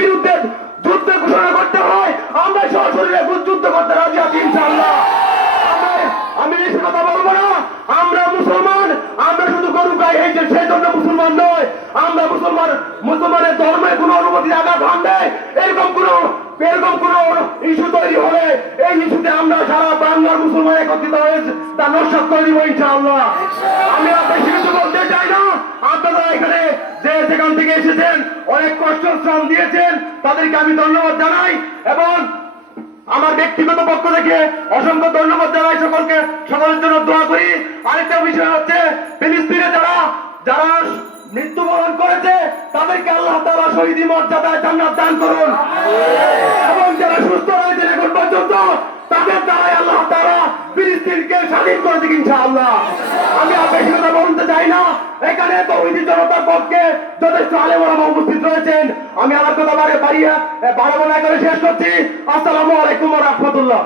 বিরুদ্ধে যুদ্ধ ঘোষণা করতে হয়, আমরা সরাসরি যুদ্ধ করতে রাজি আছি ইনশাআল্লাহ। আমি এই কথা বলবো না আমরা মুসলমান, আমরা শুধু গরু গাই এই যে সেই জন্য মুসলমান নয়, আমরা মুসলমানের ধর্মে কোনো অনুমতি আঘাত হানবে এরকম কোন ইস্যু তৈরি হলে এই ইস্যুতে আমরা সারা বাংলার মুসলমান একত্রিত হয়ে তা নস্যাৎ করে দিব ইনশাআল্লাহ। আমি আর বেশি কিছু বলতে চাই না। আপনারা এখানে যে যেখান থেকে এসেছেন অনেক কষ্ট শ্রম দিয়েছেন, তাদেরকে আমি ধন্যবাদ জানাই এবং আমার ব্যক্তিগত পক্ষ থেকে অসংখ্য ধন্যবাদ জানাই সকলকে, সকলের জন্য দোয়া করি। আরেকটা বিষয় হচ্ছে ফিলিস্তিনে যারা মৃত্যুবরণ করেছে তাদেরকে আল্লাহ তাআলা শহীদি মর্যাদায় জান্নাত দান করুন এবং যারা সুস্থ রয়েছেন এখন পর্যন্ত তাদের দ্বারাই আল্লাহ তাআলা ফিলিস্তিনকে স্বাধীন করে দিন ইনশাআল্লাহ। আমি আর বেশি কথা বলতে চাই না, এখানে তৌহিদি জনতার পক্ষে যথেষ্ট আলেম ওলামা উপস্থিত রয়েছেন। আমি আমার কথা বাড়াবো না, এখানে শেষ করছি। আসসালামু আলাইকুম ওয়া রাহমাতুল্লাহ।